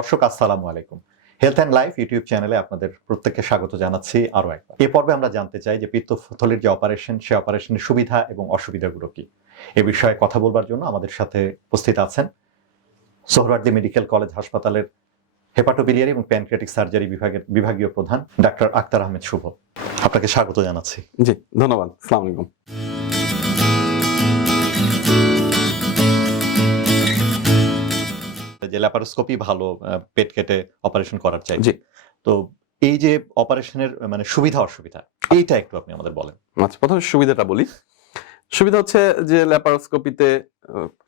দর্শক, আসসালামু আলাইকুম। হেলথ অ্যান্ড লাইফ ইউটিউব চ্যানেলে আপনাদের প্রত্যেককে স্বাগত জানাচ্ছি আরও একবার। এ পর্বে আমরা জানতে চাই যে পিত্তথলির যে অপারেশন সে অপারেশনের সুবিধা এবং অসুবিধাগুলো কি? এ বিষয়ে কথা বলবার জন্য আমাদের সাথে উপস্থিত আছেন সোহরার্দি মেডিকেল কলেজ হাসপাতালের হেপাটোবিলিয়ারি এবং প্যানক্রিয়াটিক সার্জারি বিভাগের বিভাগীয় প্রধান ডাক্তার আক্তার আহমেদ শুভ। আপনাকে স্বাগত জানাচ্ছি। জি, ধন্যবাদ। সালাম আলাইকুম। যে ল্যাপারোস্কোপি ভালো পেট কেটে অপারেশন করার চাই তো এই যে অপারেশনের মানে সুবিধা অসুবিধা এইটা একটু আপনি আমাদের বলেন। আচ্ছা প্রথমে সুবিধাটা বলি। সুবিধা হচ্ছে যে ল্যাপারোস্কোপিতে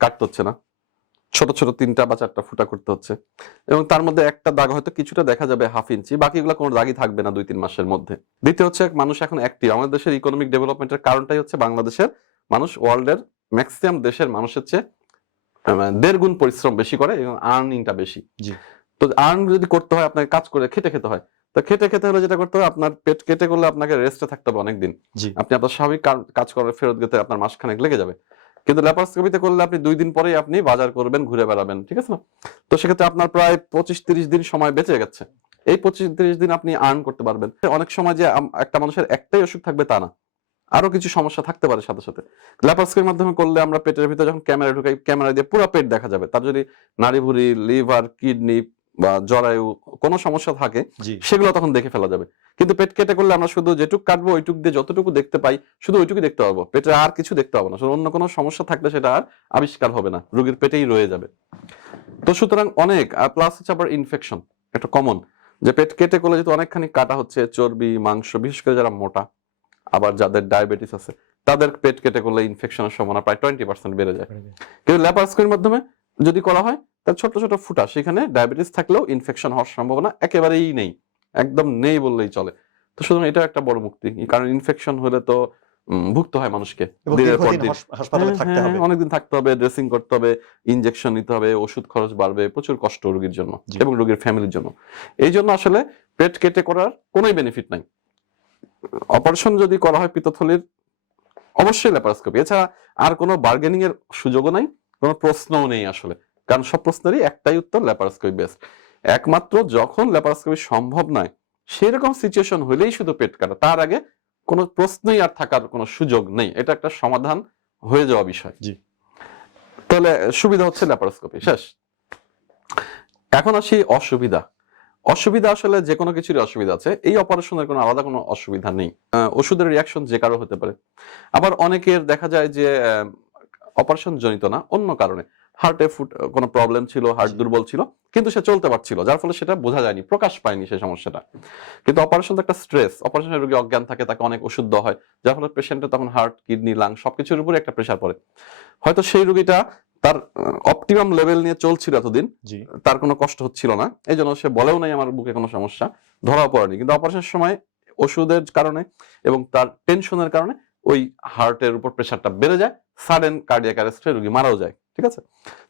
কাটতে হচ্ছে না। ছোট ছোট তিনটা বা চারটা ফুটা করতে হচ্ছে। এবং তার মধ্যে একটা দাগ হয়তো কিছুটা দেখা যাবে হাফ ইঞ্চি বাকিগুলো কোনো দাগই থাকবে না দুই তিন মাসের মধ্যে। দ্বিতীয় হচ্ছে মানুষ এখন অ্যাক্টিভ আমাদের দেশের ইকোনমিক ডেভেলপমেন্টের কারণটাই হচ্ছে বাংলাদেশের মানুষ ওয়ার্ল্ডের ম্যাক্সিমাম দেশের মানুষের চেয়ে দেড় গুণ পরিশ্রম বেশি করে এবং আর্নিংটা বেশি। তো আর্ন যদি করতে হয় আপনাকে কাজ করে খেটে খেতে হয়। তো খেটে খেতে হলে যেটা করতে হবে আপনার পেট কেটে করলে আপনাকে রেস্টে থাকতে হবে অনেকদিন। আপনি আপনার স্বাভাবিক কাজ- করার ফেরত গেতে আপনার মাসখানেক লেগে যাবে। কিন্তু ল্যাপারোস্কোপিতে করলে আপনি দুই দিন পরেই আপনি বাজার করবেন ঘুরে বেড়াবেন ঠিক আছে না? তো সেক্ষেত্রে আপনার প্রায় পঁচিশ তিরিশ দিন সময় বেঁচে গেছে। এই পঁচিশ তিরিশ দিন আপনি আর্ন করতে পারবেন। অনেক সময় যে একটা মানুষের একটাই অসুখ থাকবে তা না। আরও কিছু সমস্যা থাকতে পারে সাথে সাথে। ল্যাপারোস্কোপির মাধ্যমে করলে আমরা পেটের ভিতরে যখন ক্যামেরা ঢুকাই ক্যামেরা দিয়ে পুরো পেট দেখা যাবে। তার যদি নাড়িভুড়ি লিভার কিডনি বা জরায়ু কোনো সমস্যা থাকে সেগুলো তখন দেখে ফেলা যাবে। কিন্তু পেট কেটে করলে আমরা শুধু যেটুক কাটবো ওইটুক দিয়ে যতটুকু দেখতে পাই শুধু ওইটুকু দেখতে পাবো পেটে আর কিছু দেখতে পাবো না। শুধু অন্য কোনো সমস্যা থাকলে সেটা আর আবিষ্কার হবে না। রোগীর পেটেই রয়ে যাবে। তো সুতরাং অনেক আর প্লাস হচ্ছে আবার ইনফেকশন একটা কমন যে পেট কেটে করলে যেহেতু অনেকখানি কাটা হচ্ছে চর্বি মাংস বিশেষ করে যারা মোটা আবার যাদের ডায়াবেটিস আছে তাদের পেট কেটে করলে ইনফেকশনের সম্ভাবনা প্রায় টোয়েন্টি পার্সেন্ট বেড়ে যায়। কিন্তু ল্যাপারস্কোপির মাধ্যমে যদি করা হয় তার ছোট ছোট ফুটা সেখানে ডায়াবেটিস থাকলেও ইনফেকশন হওয়ার সম্ভাবনা একেবারেই নেই। একদম নেই বললেই চলে। তো সুতরাং এটা একটা বড় মুক্তি কারণ ইনফেকশন হলে তো ভুক্ত হয় মানুষকে। দিনের পর দিন। হ্যাঁ, থাকতে হ্যাঁ, অনেকদিন থাকতে হবে ড্রেসিং করতে হবে ইনজেকশন নিতে হবে ওষুধ খরচ বাড়বে প্রচুর কষ্ট রোগীর জন্য এবং রোগীর ফ্যামিলির জন্য। এই জন্য আসলে পেট কেটে করার কোনো বেনিফিট নাই। অপারেশন যদি করা হয় পিত্তথলির অবশ্যই ল্যাপারোস্কোপি। এছাড়া আর কোনো বার্গেনিং এর সুযোগও নাই কোনো প্রশ্নও নেই আসলে। কারণ সব প্রশ্নেরই একটাই উত্তর ল্যাপারোস্কোপি বেস্ট একমাত্র যখন ল্যাপারোস্কোপি সম্ভব নয় সেরকম সিচুয়েশন হলেই শুধু পেট কাটা। তার আগে কোনো প্রশ্নই আর থাকার কোনো সুযোগ নেই। এটা একটা সমাধান হয়ে যাওয়া বিষয়। জি। তাহলে সুবিধা হচ্ছে ল্যাপারোস্কোপি। শেষ। এখন আসি অসুবিধা। অসুবিধা আসলে যে কোনো কিছুরই অসুবিধা আছে। এই অপারেশনের কোনো আলাদা কোনো অসুবিধা নেই। ওষুধের রিয়াকশন যে কারও হতে পারে। আবার অনেকের দেখা যায় যে অপারেশন জনিত না অন্য কারণে। হার্টে ফুট কোনো প্রবলেম ছিল হার্ট দুর্বল ছিল কিন্তু সে চলতে পারছিল যার ফলে সেটা বোঝা যায়নি প্রকাশ পায়নি সেই সমস্যাটা। কিন্তু অপারেশন তো একটা স্ট্রেস অপারেশনের রোগী অজ্ঞান থাকে তাকে অনেক ওষুধ দেওয়া হয় যার ফলে পেশেন্টের তখন হার্ট কিডনি লাং সবকিছুর উপরে একটা প্রেশার পড়ে। হয়তো সেই রোগীটা তার অপটিমাম লেভেল নিয়ে চলছিল এতদিন তার কোনো কষ্ট হচ্ছিল না। এই জন্য সে বলেও নাই আমার বুকে কোনো সমস্যা ধরাও পড়েনি। কিন্তু অপারেশনের সময় ওষুধের কারণে এবং তার টেনশনের কারণে ওই হার্টের উপর প্রেশারটা বেড়ে যায় সাডেন কার্ডিয়াক অ্যারেস্টে রোগী মারাও যায় ঠিক আছে?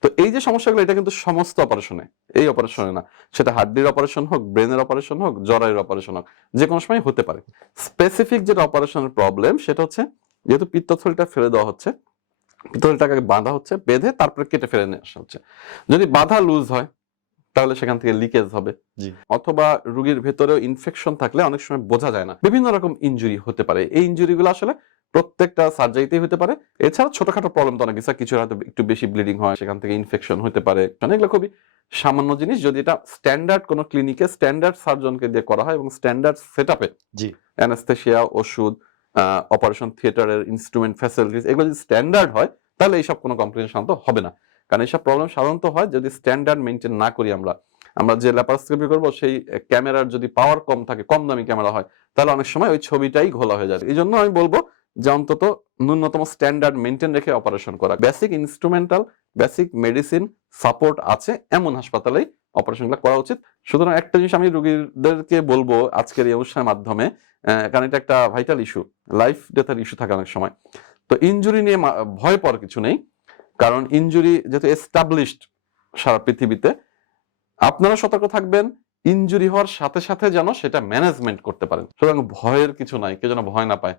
তো এই যে সমস্যাগুলো এটা কিন্তু সমস্ত অপারেশনে এই অপারেশনে না। সেটা হার্ডির অপারেশন হোক ব্রেনের অপারেশন হোক জরায়ুর অপারেশন হোক যে কোনো সময় হতে পারে। স্পেসিফিক যেটা অপারেশনের প্রবলেম সেটা হচ্ছে যেহেতু পিত্তথলিটা ফেলে দেওয়া হচ্ছে পিত্তথলিটাকে বাঁধা হচ্ছে বেঁধে তারপরে কেটে ফেলে নিয়ে আসা হচ্ছে। যদি বাধা লুজ হয় তাহলে সেখান থেকে লিকেজ হবে। জি। অথবা রোগীর ভেতরেও ইনফেকশন থাকলে অনেক সময় বোঝা যায় না। বিভিন্ন রকম ইনজুরি হতে পারে। এই ইনজুরিগুলো আসলে প্রত্যেকটা সার্জারিতেই হতে পারে। এছাড়া ছোটখাটো প্রবলেম তো অনেক কিছু কিছু হয়তো একটু বেশি ব্লিডিং হয় সেখান থেকে ইনফেকশন হতে পারে। এগুলো খুবই সামান্য জিনিস। যদি এটা স্ট্যান্ডার্ড কোনো ক্লিনিকে স্ট্যান্ডার্ড সার্জনকে দিয়ে করা হয় এবং স্ট্যান্ডার্ড সেট আপে জি। অ্যানাস্থেশিয়া ওষুধ অপারেশন থিয়েটারের ইনস্ট্রুমেন্ট ফ্যাসিলিটিস এগুলো যদি স্ট্যান্ডার্ড হয়, তাহলে এইসব কোনো কমপ্লেন সাধারণত হবে না। কারণ এইসব প্রবলেম সাধারণত হয় যদি স্ট্যান্ডার্ড মেনটেন না করি আমরা আমরা যে ল্যাপারোস্কোপি করব, সেই ক্যামেরার যদি পাওয়ার কম থাকে, কম দামি ক্যামেরা হয়, তাহলে অনেক সময় ওই ছবিটাই ঘোলা হয়ে যায় এই জন্য আমি বলব যে অন্তত ন্যূনতম স্ট্যান্ডার্ড মেনটেন রেখে অপারেশন করা। Basic instrumental basic medicine support আছে এমন হাসপাতালেই অপারেশনগুলো করা উচিত। সুতরাং একটা জিনিস আমি রোগীদেরকে বলব আজকের এই অনুষ্ঠানের মাধ্যমে কারণ এটা একটা ভাইটাল ইস্যু লাইফ ডেথের ইস্যু থাকে অনেক সময়। তো ইনজুরি নিয়ে ভয় পাওয়ার কিছু নেই, কারণ ইনজুরি যেহেতু এস্টাবলিশড সারা পৃথিবীতে, আপনারা সতর্ক থাকবেন ইনজুরি হওয়ার সাথে সাথে যেন সেটা ম্যানেজমেন্ট করতে পারেন। সুতরাং ভয়ের কিছু নাই, কেউ যেন ভয় না পায়।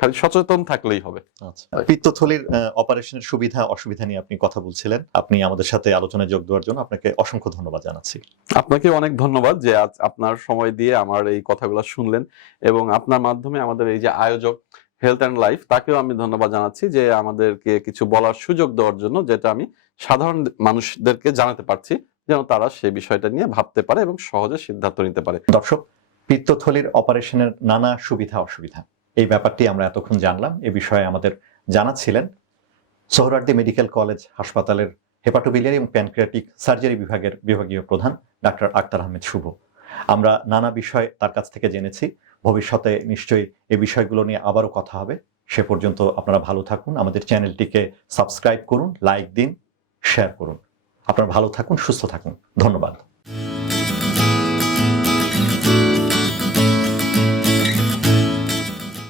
খালি সচেতন থাকলেই হবে। আচ্ছা। পিত্তথলির অপারেশনের সুবিধা অসুবিধা নিয়ে আপনি কথা বলছিলেন। আপনি আমাদের সাথে আলোচনায় যোগ দেওয়ার জন্য আপনাকে অসংখ্য ধন্যবাদ জানাচ্ছি। আপনাকে অনেক ধন্যবাদ যে আজ আপনার সময় দিয়ে আমার এই কথাগুলো শুনলেন এবং আপনার মাধ্যমে আমাদের এই যে আয়োজক হেলথ অ্যান্ড লাইফ তাকেও আমি ধন্যবাদ জানাচ্ছি যে আমাদেরকে কিছু বলার সুযোগ দেওয়ার জন্য যেটা আমি সাধারণ মানুষদেরকে জানাতে পারছি যেন তারা সেই বিষয়টা নিয়ে ভাবতে পারে এবং সহজে সিদ্ধান্ত নিতে পারে। দর্শক পিত্তথলির অপারেশনের নানা সুবিধা অসুবিধা। এই ব্যাপারটি আমরা এতক্ষণ জানলাম, এ বিষয়ে আমাদের জানাচ্ছিলেন সোহরার্দি মেডিকেল কলেজ হাসপাতালের হেপাটোবিলিয়ারি এবং প্যানক্রিয়াটিক সার্জারি বিভাগের বিভাগীয় প্রধান ডাক্তার আক্তার আহমেদ শুভ। আমরা নানা বিষয় তার কাছ থেকে জেনেছি, ভবিষ্যতে নিশ্চয়ই এই বিষয়গুলো নিয়ে আবারও কথা হবে। সে পর্যন্ত আপনারা ভালো থাকুন, আমাদের চ্যানেলটিকে সাবস্ক্রাইব করুন, লাইক দিন, শেয়ার করুন। আপনারা ভালো থাকুন, সুস্থ থাকুন। ধন্যবাদ।